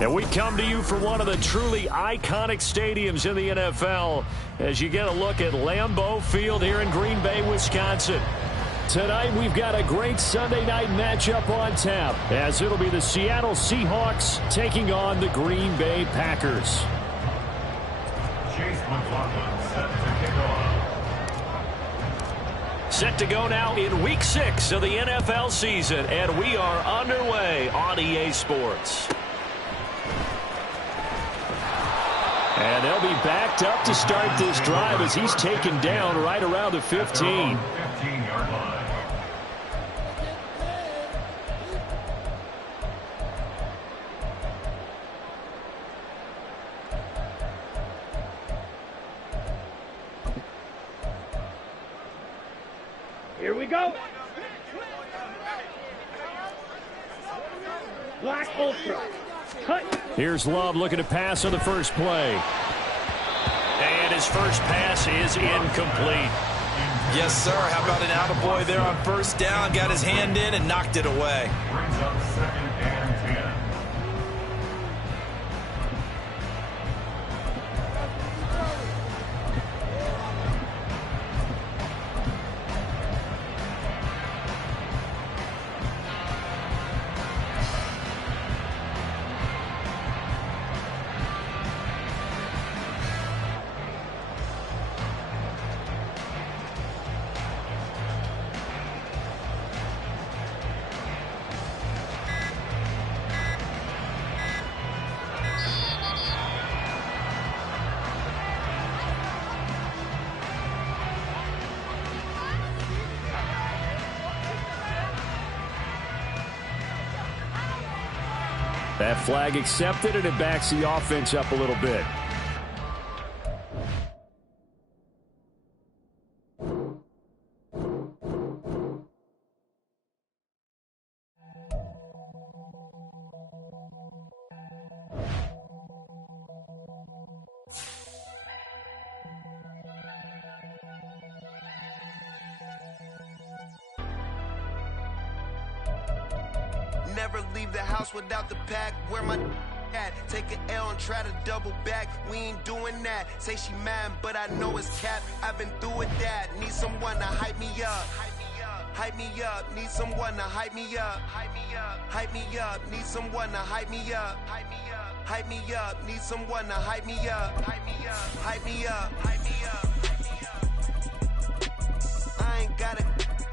And we come to you from one of the truly iconic stadiums in the NFL as you get a look at Lambeau Field here in Green Bay, Wisconsin. Tonight we've got a great Sunday night matchup on tap as it'll be the Seattle Seahawks taking on the Green Bay Packers. Set to go now in Week 6 of the NFL season, and we are underway on EA Sports. And they'll be backed up to start this drive as he's taken down right around the 15. Here we go. Black Ultra. Cut. Here's Love looking to pass on the first play. And his first pass is incomplete. Yes, sir. How about an attaboy there on first down? Got his hand in and knocked it away. Brings up 2nd and 10. That flag accepted, and it backs the offense up a little bit. Never leave the house without the pack. Where my at? Take an L and try to double back. We ain't doing that. Say she mad, but I know it's cap. I've been through with that. Need someone to hype me up. Hype me up. Need someone to hype me up. Hype me up. Hype me up. Need someone to hype me up. Hype me up. Hype me up. Need someone to hype me up. Hype me up. Hype me up. Hype me up. I ain't got it,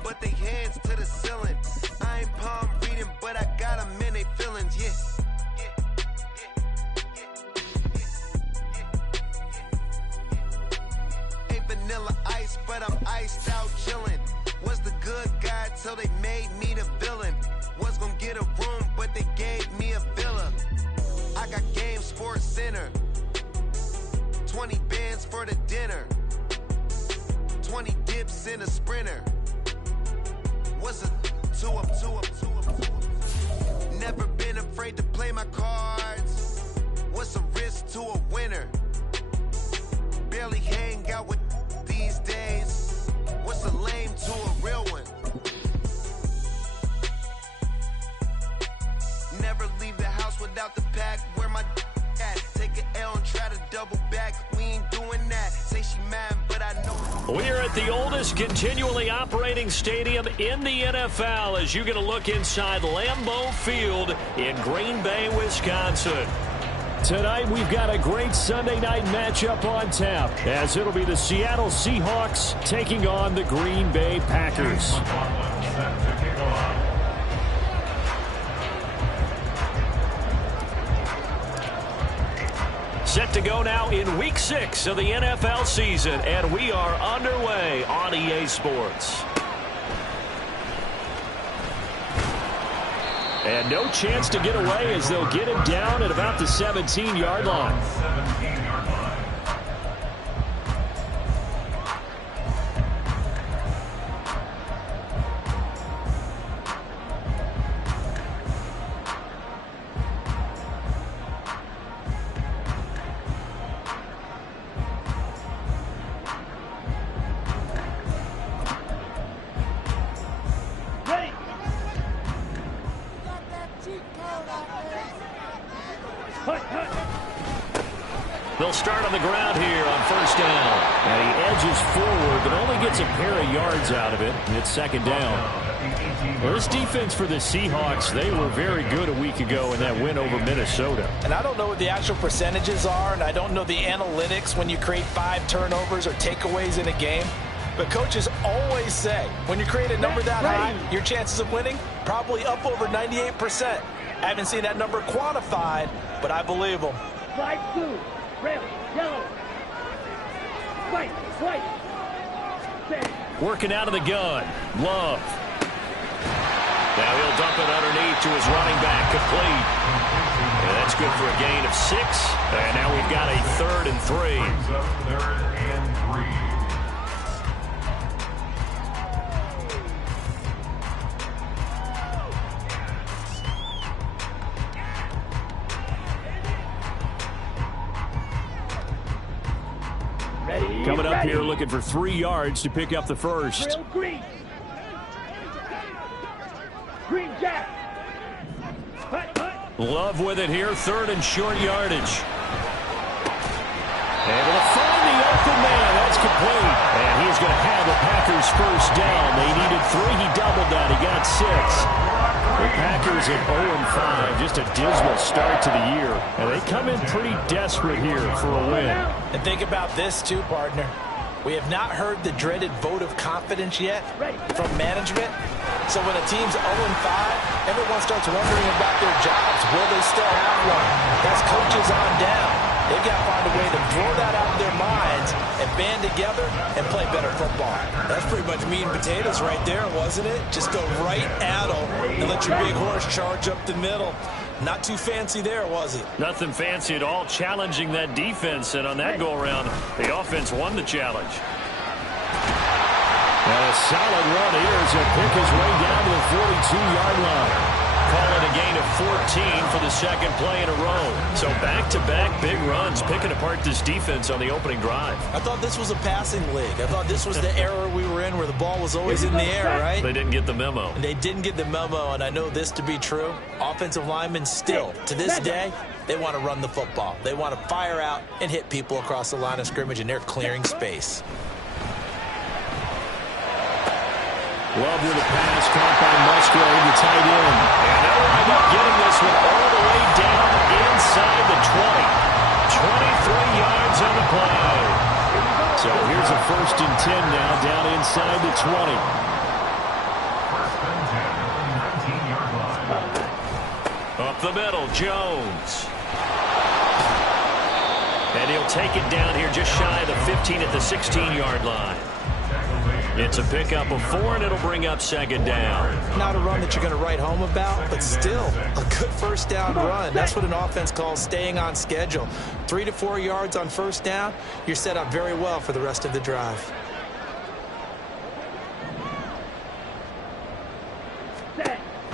but they hands to the ceiling. I ain't palm reading, but I got them in they feelings, yeah. Ain't vanilla ice, but I'm iced out chillin'. Was the good guy till they made me the villain. Was gonna get a room, but they gave me a villa. I got Game Sports Center. 20 bands for the dinner. 20 dips in a sprinter. What's a 2 up, 2 up, 2 up, 2 up? Never been afraid to play my cards. What's a risk to a winner? Barely hang out with these days. What's a lame to a real one? Never leave the house without the pack. Where my at? Take an L and try to double back. We ain't doing that. Say she mad, but I know. We are at the oldest continually operating stadium in the NFL as you're going to look inside Lambeau Field in Green Bay, Wisconsin. Tonight we've got a great Sunday night matchup on tap as it'll be the Seattle Seahawks taking on the Green Bay Packers. Set to go now in Week 6 of the NFL season, and we are underway on EA Sports. And no chance to get away as they'll get him down at about the 17-yard line. Hut, hut. They'll start on the ground here on first down. And he edges forward, but only gets a pair of yards out of it. And it's second down. Well, this defense for the Seahawks, they were very good a week ago in that win over Minnesota. And I don't know what the actual percentages are, and I don't know the analytics when you create 5 turnovers or takeaways in a game. But coaches always say, when you create a number that high, your chances of winning probably up over 98%. I haven't seen that number quantified, but I believe them. Flag blue, red, yellow. White, white. Set. Working out of the gun. Love. Now he'll dump it underneath to his running back, complete. And that's good for a gain of 6. And now we've got a 3rd and 3. Third and 3. Ready, Coming up ready. here looking for 3 yards to pick up the first. Drill green. Green jack. Hut, hut. Love with it here, 3rd and short yardage. Able to find the open man. That's complete. And he's going to have the Packers first down. They needed 3. He doubled that. He got 6. The Packers at 0-5. Just a dismal start to the year. And they come in pretty desperate here for a win. And think about this too, partner. We have not heard the dreaded vote of confidence yet from management. So when a team's 0-5, everyone starts wondering about their jobs. Will they still have one? That's coaches on down. They've got to find a way to throw that out of their minds and band together and play better football. That's pretty much meat and potatoes right there, wasn't it? Just go right at them and let your big horse charge up the middle. Not too fancy there, was it? Nothing fancy at all, challenging that defense. And on that go-around, the offense won the challenge. And a solid run here as he'll pick his way down to the 42-yard line. Call it a gain of 14 for the second play in a row. So back-to-back big runs, picking apart this defense on the opening drive. I thought this was a passing league. I thought this was the era we were in where the ball was always in the air, right? They didn't get the memo. And they didn't get the memo, and I know this to be true. Offensive linemen still, to this day, they want to run the football. They want to fire out and hit people across the line of scrimmage, and they're clearing space. Love with a pass caught by Musgrave, the tight end. And they'll wind up getting this one all the way down inside the 20. 23 yards on the play. So here's a 1st and 10 now down inside the 20. First and 10 at the 19-yard line. Up the middle, Jones. And he'll take it down here just shy of the 15 at the 16-yard line. It's a pickup of 4, and it'll bring up second down. Not a run that you're going to write home about, but still a good first down run. That's what an offense calls staying on schedule. 3 to 4 yards on first down, you're set up very well for the rest of the drive.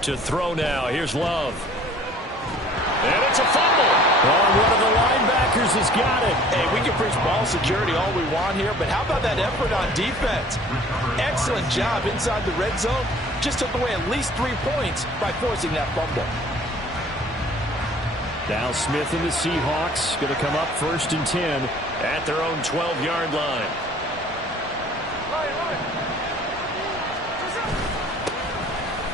To throw now, here's Love. And it's a fumble. Oh, one of the linebackers has got it. Hey, we can preach ball security all we want here, but how about that effort on defense? Excellent job inside the red zone. Just took away at least 3 points by forcing that fumble. Now Smith and the Seahawks going to come up 1st and 10 at their own 12-yard line.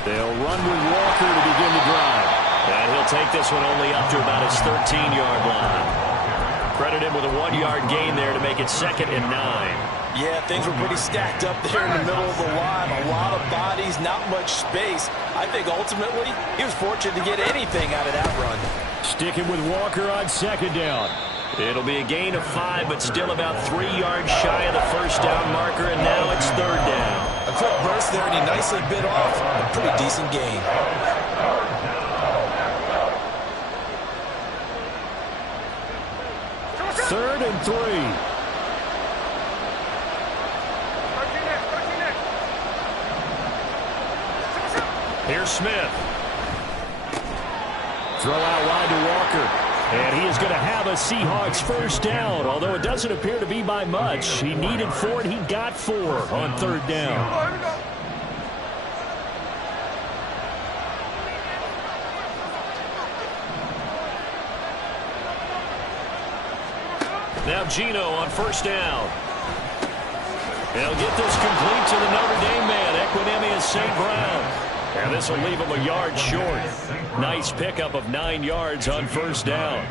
They'll run with Walker to begin the drive. And he'll take this one only up to about his 13-yard line. Credit him with a 1-yard gain there to make it 2nd and 9. Yeah, things were pretty stacked up there in the middle of the line. A lot of bodies, not much space. I think ultimately he was fortunate to get anything out of that run. Sticking with Walker on 2nd down. It'll be a gain of 5, but still about 3 yards shy of the first down marker, and now it's 3rd down. A quick burst there, and he nicely bit off a pretty decent gain. Third and 3. Here's Smith. Throw out wide to Walker. And he is going to have a Seahawks first down, although it doesn't appear to be by much. He needed 4, and he got 4 on 3rd down. Now Gino on first down. He'll get this complete to the Notre Dame man, Equinemius St. Brown. And this will leave him a yard short. Nice pickup of 9 yards on first down.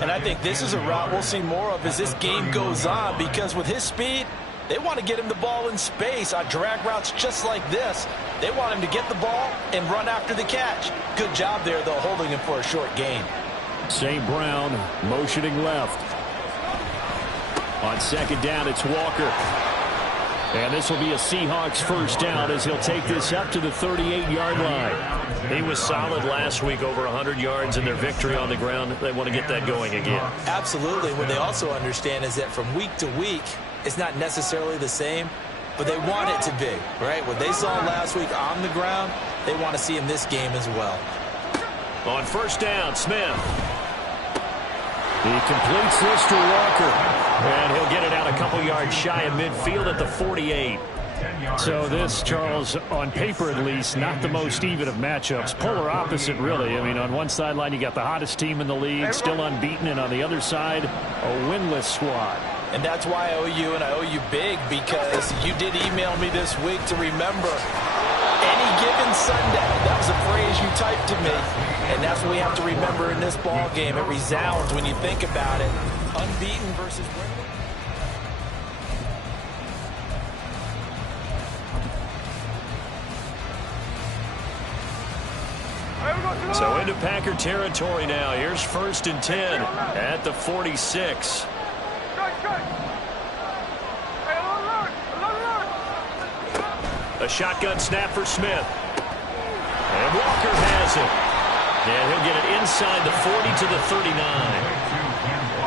And I think this is a route we'll see more of as this game goes on, because with his speed, they want to get him the ball in space on drag routes just like this. They want him to get the ball and run after the catch. Good job there, though, holding him for a short gain. St. Brown motioning left. On second down, it's Walker. And this will be a Seahawks first down as he'll take this up to the 38-yard line. He was solid last week, over 100 yards in their victory on the ground. They want to get that going again. Absolutely. What they also understand is that from week to week, it's not necessarily the same, but they want it to be, right? What they saw last week on the ground, they want to see in this game as well. On first down, Smith. He completes this to Walker. And he'll get it out a couple yards shy of midfield at the 48. So this, Charles, on paper at least, not the most even of matchups. Polar opposite, really. I mean, on one sideline, you got the hottest team in the league, still unbeaten, and on the other side, a winless squad. And that's why I owe you, and I owe you big, because you did email me this week to remember any given Sunday. That was a phrase you typed to me, and that's what we have to remember in this ball game. It resounds when you think about it. Unbeaten versus winless. So into Packer territory now. Here's 1st and 10 at the 46. A shotgun snap for Smith. And Walker has it. And he'll get it inside the 40 to the 39.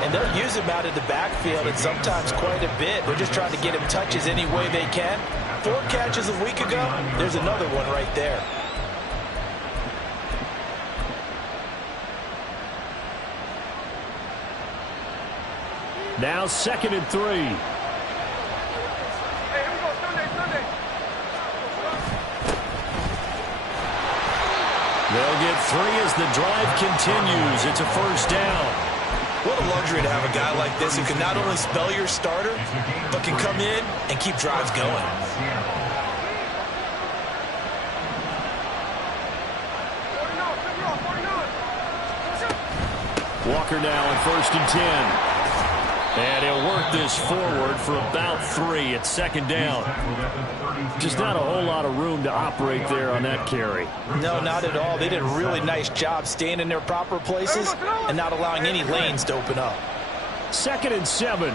And they'll use him out of the backfield, and sometimes quite a bit. They're just trying to get him touches any way they can. 4 catches a week ago. There's another one right there. Now 2nd and 3. They'll get 3 as the drive continues. It's a first down. What a luxury to have a guy like this who can not only spell your starter, but can come in and keep drives going. Walker now on 1st and 10. And he'll work this forward for about 3 at 2nd down. Just not a whole lot of room to operate there on that carry. No, not at all. They did a really nice job staying in their proper places and not allowing any lanes to open up. 2nd and 7.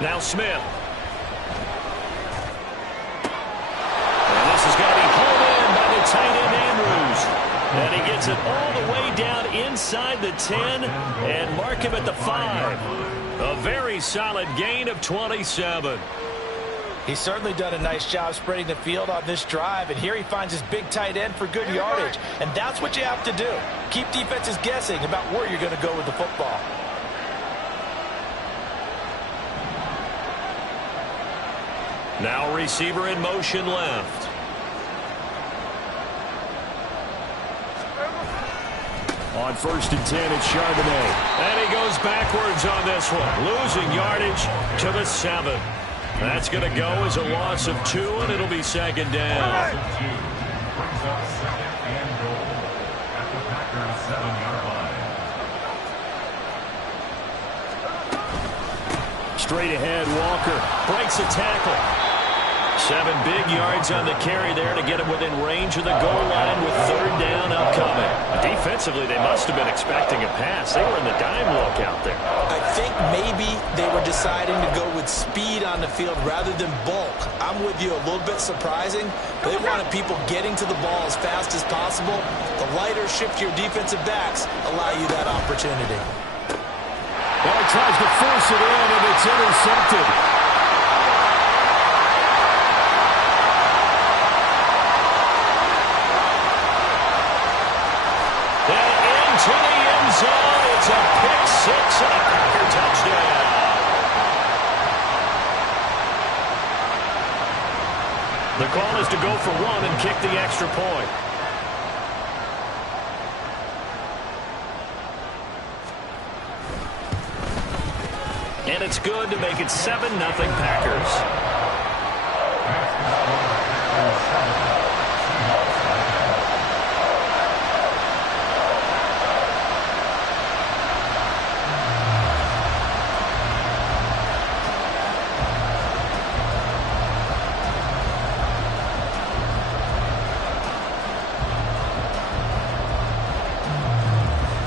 Now Smith. And this is going to be pulled in by the tight end Andrews. And he gets it all the way down inside the 10 and mark him at the 5. A very solid gain of 27. He's certainly done a nice job spreading the field on this drive, and here he finds his big tight end for good yardage. And that's what you have to do. Keep defenses guessing about where you're going to go with the football. Now receiver in motion left. On 1st and 10, it's Charbonnet. And he goes backwards on this one, losing yardage to the 7. That's going to go as a loss of 2, and it'll be 2nd down. Brings up 2nd and goal at the Packers 7-yard line. Straight ahead, Walker breaks a tackle. 7 big yards on the carry there to get him within range of the goal line with 3rd down upcoming. Defensively, they must have been expecting a pass. They were in the dime look out there. I think maybe they were deciding to go with speed on the field rather than bulk. I'm with you, a little bit surprising. They wanted people getting to the ball as fast as possible. The lighter, shiftier defensive backs allow you that opportunity. Well, he tries to force it in, and it's intercepted. To the end zone. It's a pick 6 and a Packer touchdown. The call is to go for 1 and kick the extra point. And it's good to make it 7-0 Packers.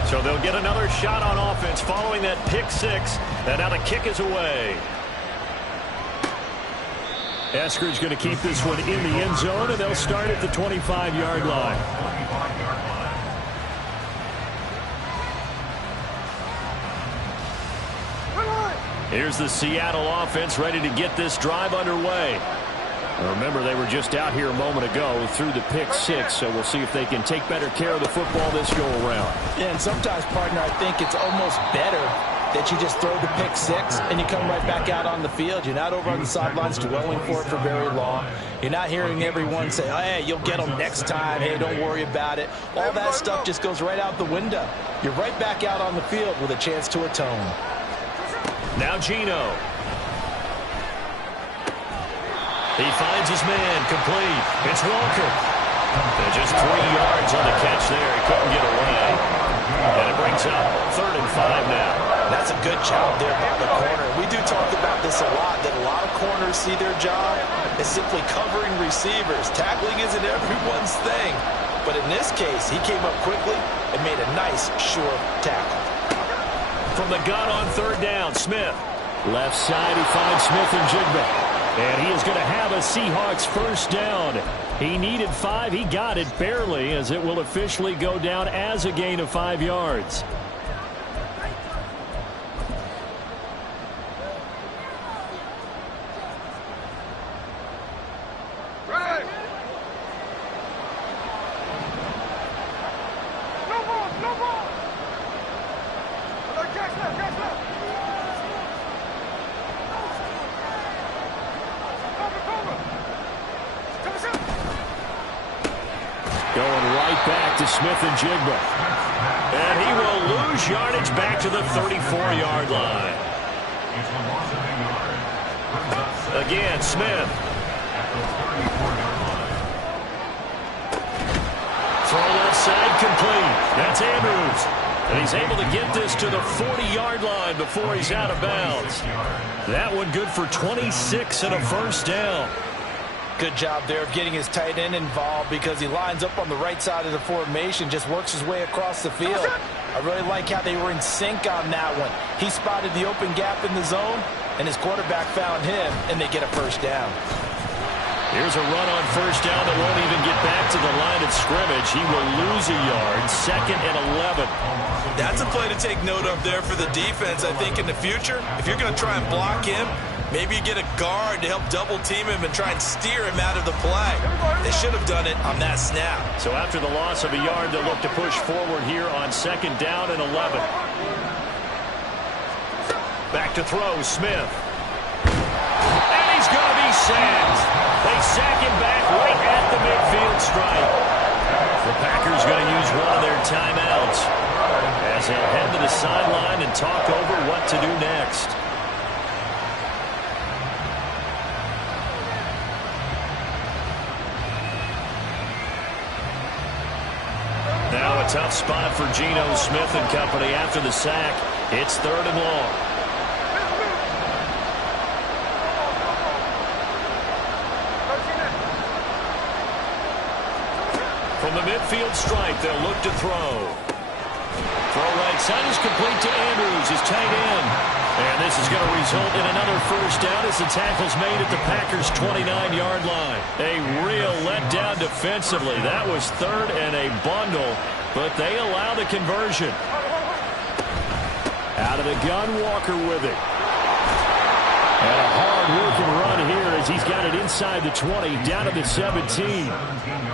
So they'll get another shot on offense following that pick six. And now the kick is away. Eskridge going to keep this one in the end zone, and they'll start at the 25-yard line. Here's the Seattle offense ready to get this drive underway. Remember, they were just out here a moment ago through the pick six, so we'll see if they can take better care of the football this go-around. Yeah, and sometimes, partner, I think it's almost better that you just throw the pick six and you come right back out on the field. You're not over on the sidelines dwelling for it for very long. You're not hearing everyone say, oh, hey, you'll get them next time. Hey, don't worry about it. All that stuff just goes right out the window. You're right back out on the field with a chance to atone. Now Geno. He finds his man, complete. It's Walker. And just 3 yards on the catch there. He couldn't get away. And it brings up 3rd and 5 now. That's a good job there by the corner. We do talk about this a lot, that a lot of corners see their job as simply covering receivers. Tackling isn't everyone's thing. But in this case, he came up quickly and made a nice, sure tackle. From the gun on 3rd down, Smith. Left side, he finds Smith and Jigba. And he is going to have a Seahawks first down. He needed 5. He got it barely, as it will officially go down as a gain of 5 yards. Smith and Jigba. And he will lose yardage back to the 34-yard line. Again, Smith. Throw left side complete. That's Andrews. And he's able to get this to the 40-yard line before he's out of bounds. That one good for 26 and a first down. Good job there of getting his tight end involved because he lines up on the right side of the formation, just works his way across the field. I really like how they were in sync on that one. He spotted the open gap in the zone, and his quarterback found him, and they get a first down. Here's a run on first down that won't even get back to the line of scrimmage. He will lose a yard, 2nd and 11. That's a play to take note of there for the defense, I think, in the future. If you're going to try and block him, maybe you get a guard to help double-team him and try and steer him out of the play. They should have done it on that snap. So after the loss of a yard, they'll look to push forward here on 2nd down and 11. Back to throw, Smith. And he's going to be sacked. They sack him back right at the midfield stripe. The Packers going to use one of their timeouts as they'll head to the sideline and talk over what to do next. Now a tough spot for Geno Smith and company after the sack. It's 3rd and long. From the midfield stripe, they'll look to throw. Throw right side is complete to Andrews, his tight end. And this is going to result in another first down as the tackle's made at the Packers' 29-yard line. A real letdown defensively. That was 3rd and a bundle, but they allow the conversion. Out of the gun, Walker with it. And a hard-working run here as he's got it inside the 20, down to the 17.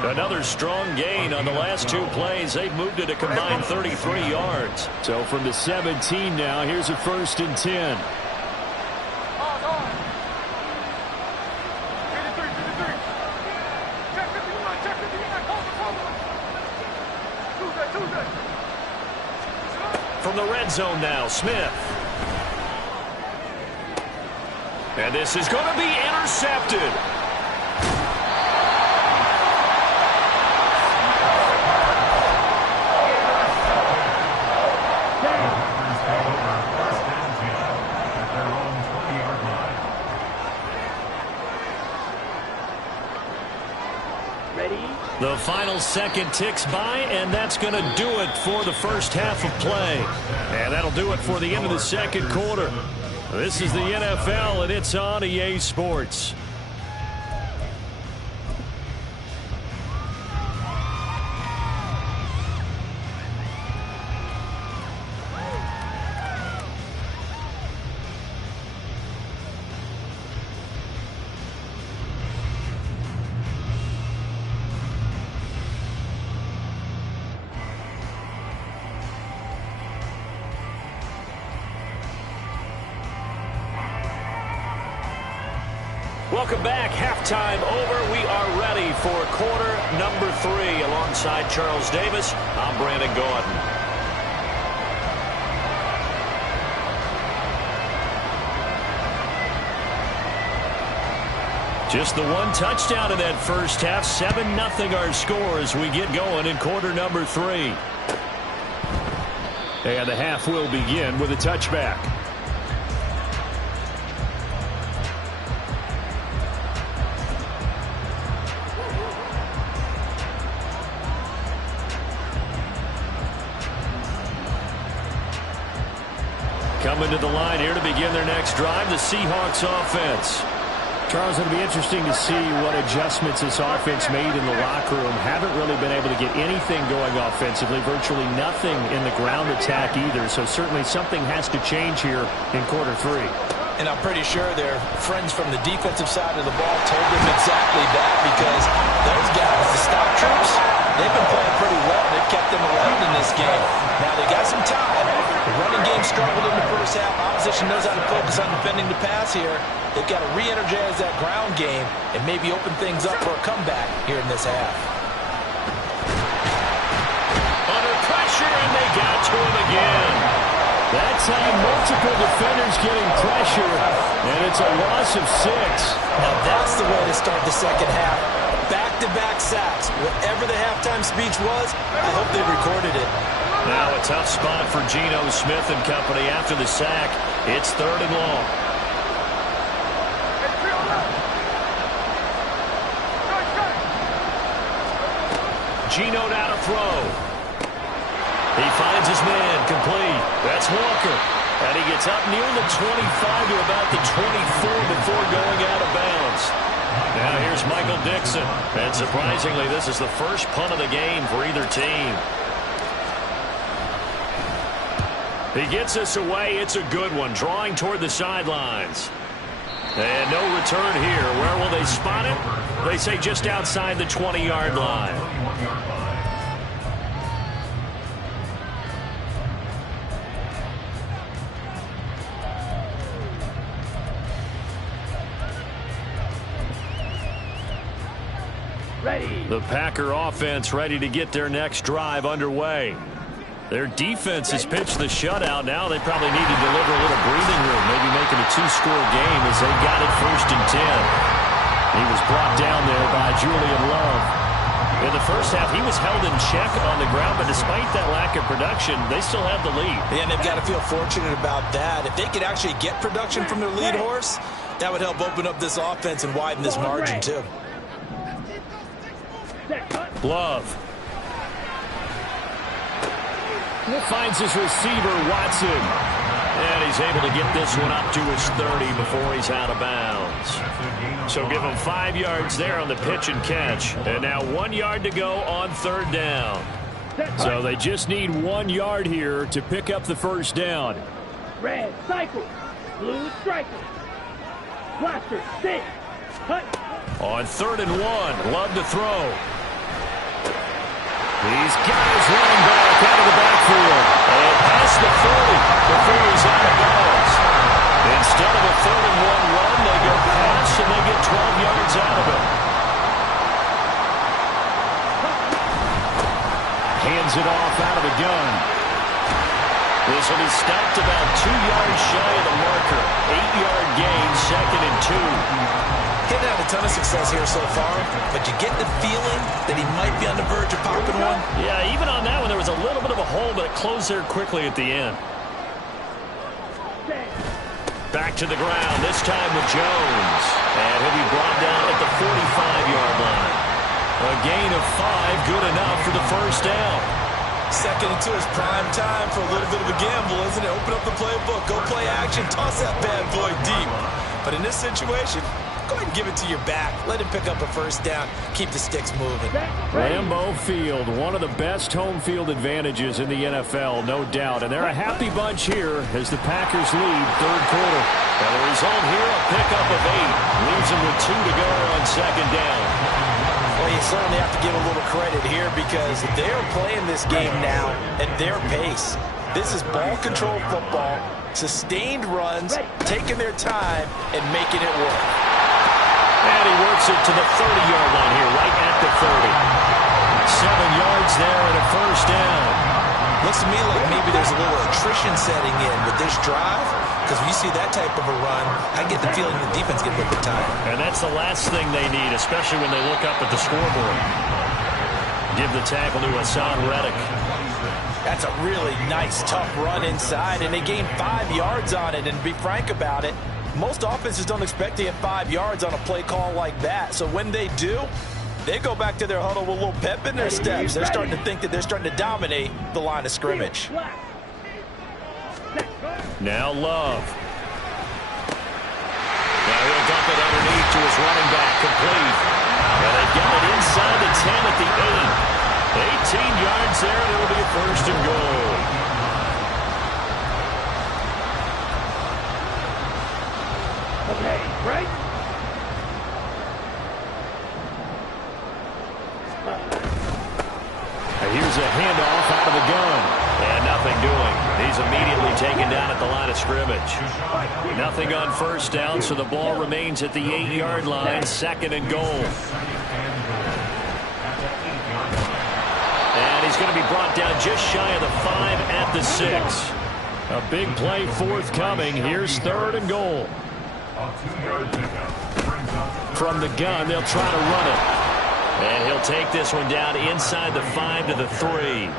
Another strong gain on the last 2 plays. They've moved it a combined 33 yards. So from the 17 now, here's a 1st and 10. From the red zone now, Smith. And this is going to be intercepted. The final second ticks by, and that's going to do it for the first half of play. And that'll do it for the end of the second quarter. This is the NFL, and it's on EA Sports. Welcome back. Halftime over. We are ready for quarter number 3. Alongside Charles Davis, I'm Brandon Gaudin. Just the one touchdown in that first half. 7-0 our score as we get going in quarter number 3. And the half will begin with a touchback. Coming to the line here to begin their next drive, the Seahawks offense. Charles, it'll be interesting to see what adjustments this offense made in the locker room. Haven't really been able to get anything going offensively, virtually nothing in the ground attack either. So certainly something has to change here in quarter 3. And I'm pretty sure their friends from the defensive side of the ball told them exactly that, because those guys, the stop troops, they've been playing pretty well. They've kept them around in this game. Now they got some time. The running game struggled in the first half. Opposition knows how to focus on defending the pass here. They've got to re-energize that ground game and maybe open things up for a comeback here in this half. Under pressure, and they got to him again. That time, multiple defenders getting pressure, and it's a loss of 6. Now that's the way to start the second half. Back-to-back sacks. Whatever the halftime speech was, I hope they recorded it. Now a tough spot for Geno Smith and company after the sack. It's 3rd and long. Geno now to throw. He finds his man, complete. That's Walker. And he gets up near the 25 to about the 24 before going out of bounds. Now here's Michael Dixon. And surprisingly, this is the first punt of the game for either team. He gets us away. It's a good one, drawing toward the sidelines. And no return here. Where will they spot it? They say just outside the 20-yard line. The Packer offense ready to get their next drive underway. Their defense has pitched the shutout. Now they probably need to deliver a little breathing room, maybe make it a 2-score game as they got it 1st and 10. He was brought down there by Julian Love. In the first half, he was held in check on the ground, but despite that lack of production, they still have the lead. Yeah, and they've got to feel fortunate about that. If they could actually get production from their lead horse, that would help open up this offense and widen this margin, too. Love. Finds his receiver, Watson. And he's able to get this one up to his 30 before he's out of bounds. So give him 5 yards there on the pitch and catch. And now 1 yard to go on 3rd down. So they just need 1 yard here to pick up the first down. Red, cycle. Blue, striker. Blaster, sit. Cut. On 3rd and 1, Love to throw. He's got his running back out of the backfield. And past the 40 before he's out of bounds. Instead of a 3rd and 1 run, they go pass and they get 12 yards out of it. Hands it off out of the gun. This will be stopped about 2 yards shy of the marker. 8-yard gain, 2nd and 2. He's had a ton of success here so far, but you get the feeling that he might be on the verge of popping one. Yeah, even on that one, there was a little bit of a hole, but it closed there quickly at the end. Back to the ground, this time with Jones. And he'll be brought down at the 45-yard line. A gain of 5, good enough for the first down. 2nd and 2 is prime time for a little bit of a gamble, isn't it? Open up the playbook, go play action, toss that bad boy deep. But in this situation, go ahead and give it to your back. Let him pick up a first down. Keep the sticks moving. Lambeau Field, one of the best home field advantages in the NFL, no doubt. And they're a happy bunch here as the Packers lead 3rd quarter. And the result here, a pickup of 8. Leaves them with 2 to go on 2nd down. Well, you certainly have to give a little credit here because they're playing this game now at their pace. This is ball control football, sustained runs, taking their time, and making it work. And he works it to the 30-yard line here, right at the 30. 7 yards there and a first down. Looks to me like maybe there's a little attrition setting in with this drive, because when you see that type of a run, I get the feeling the defense gets a little bit tired. And that's the last thing they need, especially when they look up at the scoreboard. Give the tackle to Hassan Reddick. That's a really nice, tough run inside, and they gained 5 yards on it. And to be frank about it, most offenses don't expect to get 5 yards on a play call like that. So when they do, they go back to their huddle with a little pep in their steps. They're starting to think that they're starting to dominate the line of scrimmage. Now Love. Now he'll dump it underneath to his running back, complete. And they get it inside the 10 at the 8. 18 yards there, and it'll be a first and goal. Okay, right? Here's a handoff out of the gun. And nothing doing. He's immediately taken down at the line of scrimmage. Nothing on first down, so the ball remains at the 8-yard line, 2nd and goal. And he's going to be brought down just shy of the 5 at the 6. A big play forthcoming. Here's 3rd and goal. From the gun, they'll try to run it. And he'll take this one down inside the 5 to the 3.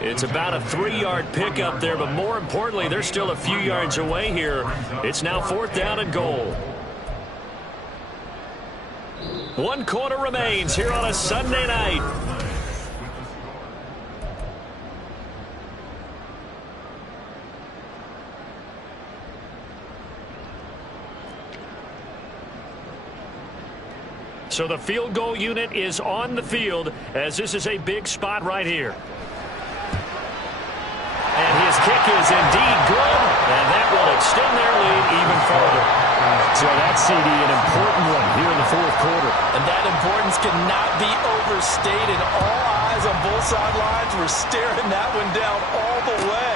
It's about a 3-yard pickup there, but more importantly, they're still a few yards away here. It's now 4th down and goal. 1 quarter remains here on a Sunday night. So the field goal unit is on the field as this is a big spot right here. And his kick is indeed good, and that will extend their lead even further. So that's, CD, an important one here in the 4th quarter. And that importance cannot be overstated. All eyes on both sidelines were staring that one down all the way.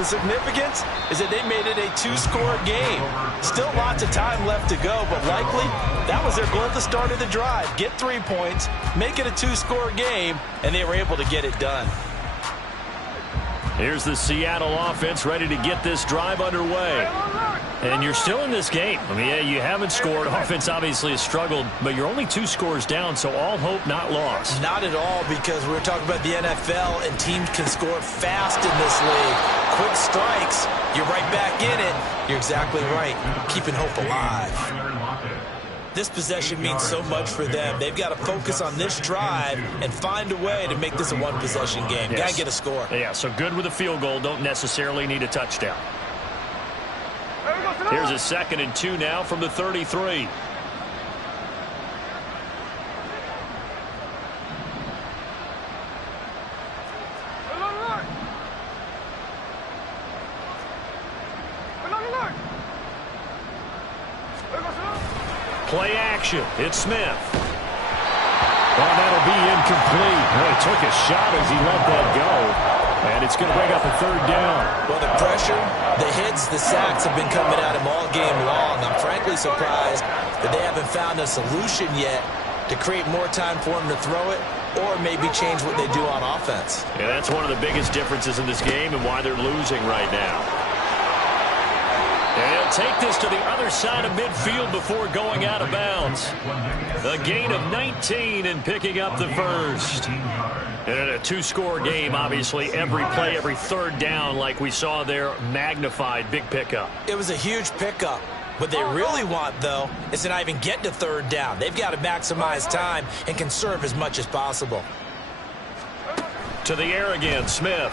The significance is that they made it a 2-score game. Still lots of time left to go, but likely that was their goal at the start of the drive. Get 3 points, make it a 2-score game, and they were able to get it done. Here's the Seattle offense ready to get this drive underway. And you're still in this game. I mean, yeah, you haven't scored. Offense obviously has struggled, but you're only 2 scores down, so all hope not lost. Not at all, because we're talking about the NFL, and teams can score fast in this league. Quick strikes, you're right back in it. You're exactly right. Keeping hope alive. This possession means so much for them. They've got to focus on this drive and find a way to make this a 1-possession game. Yes. Got to get a score. Yeah, so good with a field goal. Don't necessarily need a touchdown. Here's a 2nd and 2 now from the 33. Play action. It's Smith. Well, that'll be incomplete. Well, he took a shot as he let that go. And it's going to bring up a 3rd down. Well, the pressure, the hits, the sacks have been coming at him all game long. I'm frankly surprised that they haven't found a solution yet to create more time for him to throw it. or maybe change what they do on offense. Yeah, that's one of the biggest differences in this game and why they're losing right now. And he'll take this to the other side of midfield before going out of bounds. A gain of 19 and picking up the first. And in a two-score game, obviously, every play, every third down, like we saw there, magnified, big pickup. It was a huge pickup. What they really want, though, is to not even get to third down. They've got to maximize time and conserve as much as possible. To the air again, Smith.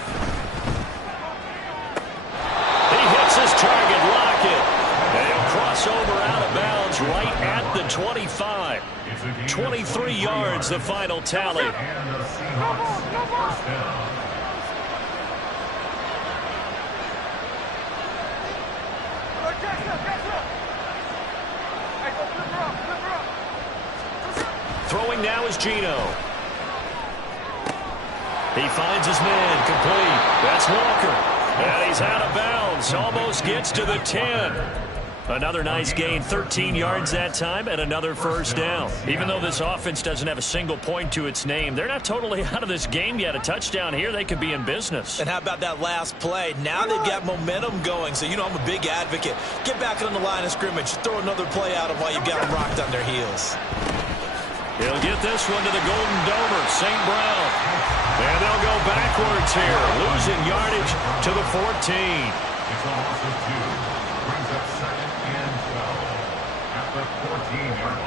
He hits his target, Lockett. And he'll cross over out of bounds right at the 25. 23 yards, the final tally. And the Seahawks first down. Throwing now is Geno. He finds his man, complete. That's Walker. And he's out of bounds, almost gets to the 10. Another nice gain, 13 yards that time, and another first down. Even though this offense doesn't have a single point to its name, they're not totally out of this game yet. A touchdown here, they could be in business. And how about that last play? Now they've got momentum going, so you know I'm a big advocate. Get back on the line of scrimmage, throw another play out of while you've got them rocked on their heels. He'll get this one to the Golden Domer, St. Brown. And they'll go backwards here, losing yardage to the 14. It's a loss of 2. Brings up 2nd and 12 at the 14-yard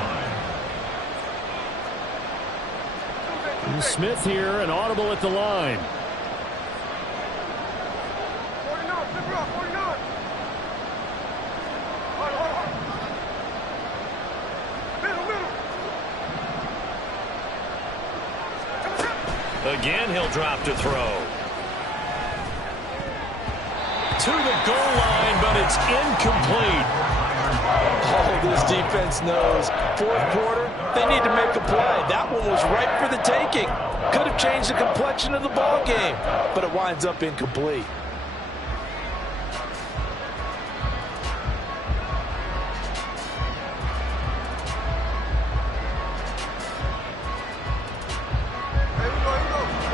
line. Smith here, an audible at the line. Again, he'll drop to throw. To the goal line, but it's incomplete. Oh, this defense knows. Fourth quarter, they need to make a play. That one was ripe for the taking. Could have changed the complexion of the ball game, but it winds up incomplete.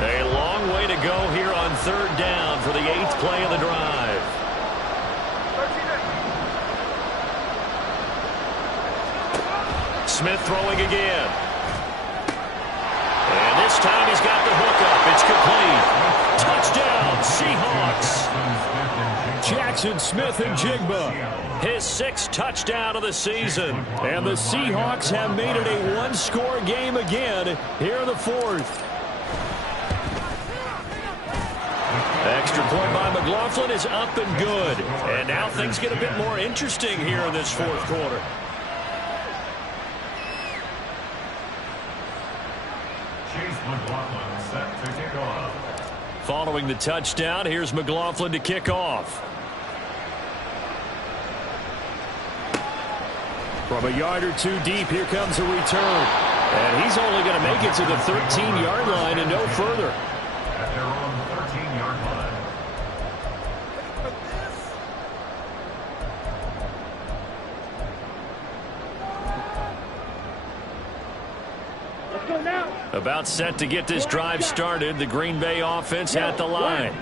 A long way to go here on third down for the 8th play of the drive. Smith throwing again. And this time he's got the hook up. It's complete. Touchdown, Seahawks. Jackson Smith-Njigba. His 6th touchdown of the season. And the Seahawks have made it a one-score game again here in the 4th. Extra point by McLaughlin is up and good. And now things get a bit more interesting here in this 4th quarter. Chase McLaughlin set to kick off. Following the touchdown, here's McLaughlin to kick off. From a yard or two deep, here comes a return. And he's only going to make it to the 13-yard line and no further. At their own 13-yard line. About set to get this drive started, the Green Bay offense at the line.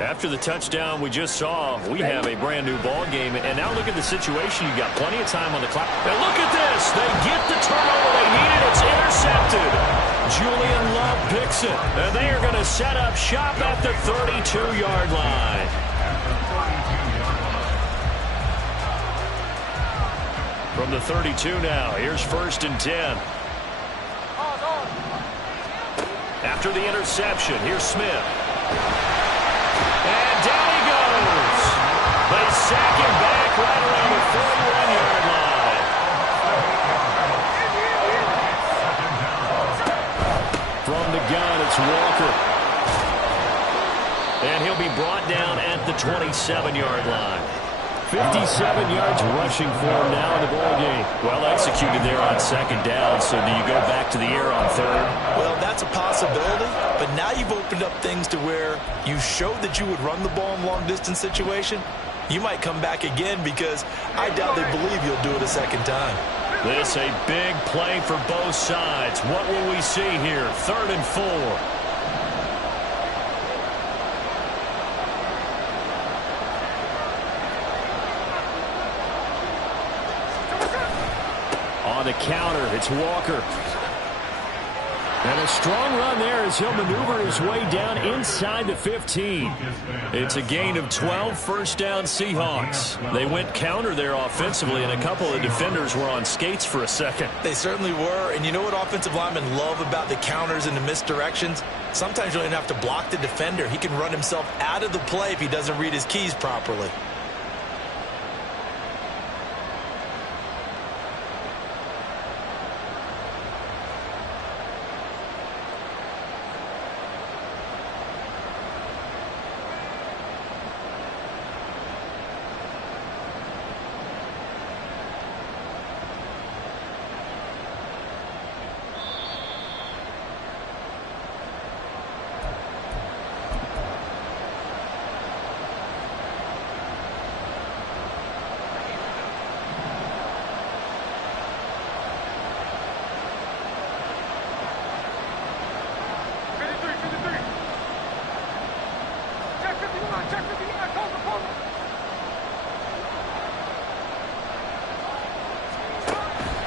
After the touchdown we just saw, we have a brand new ball game. And now look at the situation. You've got plenty of time on the clock. And look at this. They get the turnover they needed. It's intercepted. Julian Love picks it. And they are going to set up shop at the 32-yard line. From the 32 now, here's 1st and 10. After the interception, here's Smith. And down he goes. They sack him back right around the 41-yard line. From the gun, it's Walker. And he'll be brought down at the 27-yard line. 57 yards rushing for him now in the ballgame. Well executed there on 2nd down, so do you go back to the air on 3rd? Well, that's a possibility, but now you've opened up things to where you showed that you would run the ball in long-distance situation. You might come back again because I doubt they believe you'll do it a 2nd time. This a big play for both sides. What will we see here? 3rd and 4. On the counter, it's Walker. And a strong run there as he'll maneuver his way down inside the 15. It's a gain of 12, first down Seahawks. They went counter there offensively, and a couple of defenders were on skates for a second. They certainly were, and you know what offensive linemen love about the counters and the misdirections? Sometimes you don't even have to block the defender. He can run himself out of the play if he doesn't read his keys properly.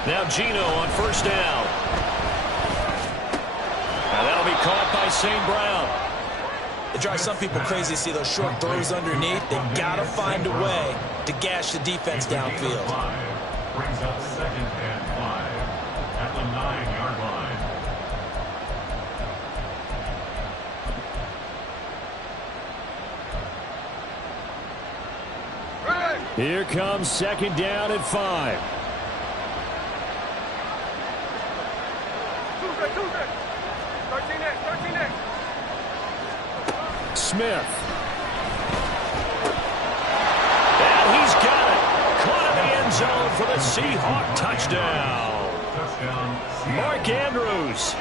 Now Gino on first down. And that'll be caught by St. Brown. It drives some people crazy to see those short throws underneath. They got to find a way to gash the defense downfield. Brings up 2nd and 5 at the 9-yard line. Here comes 2nd down and 5. Smith. And he's got it. Caught in the end zone for the Seahawk touchdown. Mark Andrews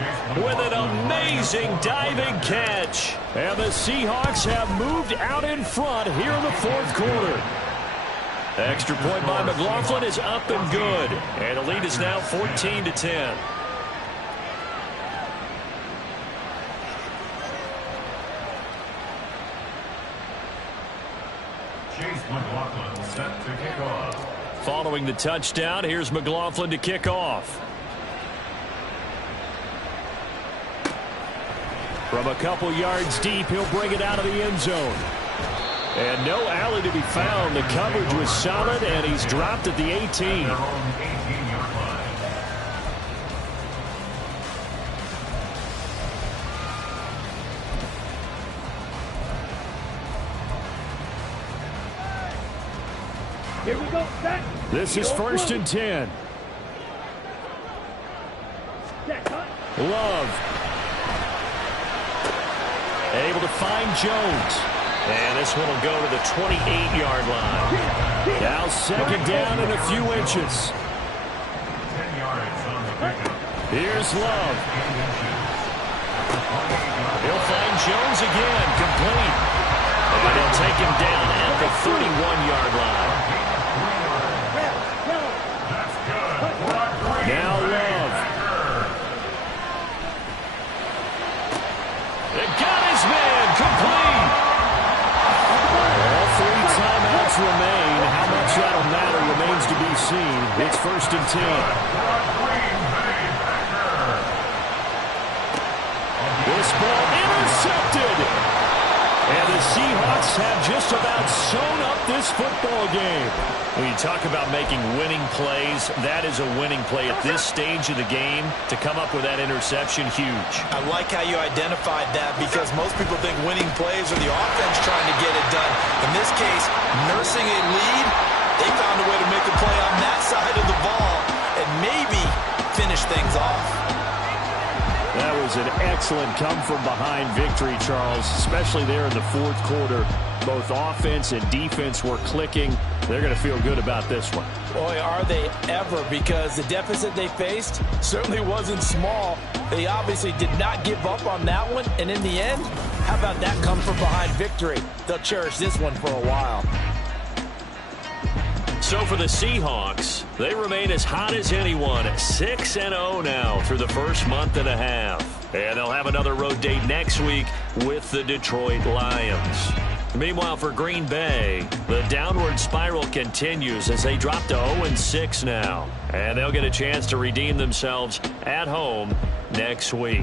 with an amazing diving catch. And the Seahawks have moved out in front here in the 4th quarter. Extra point by McLaughlin is up and good. And the lead is now 14-10. McLaughlin set to kick off. Following the touchdown, here's McLaughlin to kick off. From a couple yards deep, he'll bring it out of the end zone. And no alley to be found. The coverage was solid, and he's dropped at the 18. Here we go, set. This is 1st and 10. Love. Able to find Jones. And this one will go to the 28-yard line. Now 2nd down and a few inches. 10 yards on the pickup. Here's Love. He'll find Jones again, complete. And he'll take him down at the 31-yard line. Now Love. It got his man, complete. All 3 timeouts remain. How much that'll matter remains to be seen. It's 1st and 10. This ball intercepted. And the Seahawks have just about sewn up this football game. When you talk about making winning plays, that is a winning play at this stage of the game. To come up with that interception, huge. I like how you identified that, because most people think winning plays are the offense trying to get it done. In this case, nursing a lead, they found a way to make a play on that side of the ball and maybe finish things off. That was an excellent come-from-behind victory, Charles, especially there in the 4th quarter. Both offense and defense were clicking. They're going to feel good about this one. Boy, are they ever, because the deficit they faced certainly wasn't small. They obviously did not give up on that one, and in the end, how about that come-from-behind victory? They'll cherish this one for a while. So for the Seahawks, they remain as hot as anyone, 6-0 now through the first month and a half. And they'll have another road date next week with the Detroit Lions. Meanwhile, for Green Bay, the downward spiral continues as they drop to 0-6 now. And they'll get a chance to redeem themselves at home next week.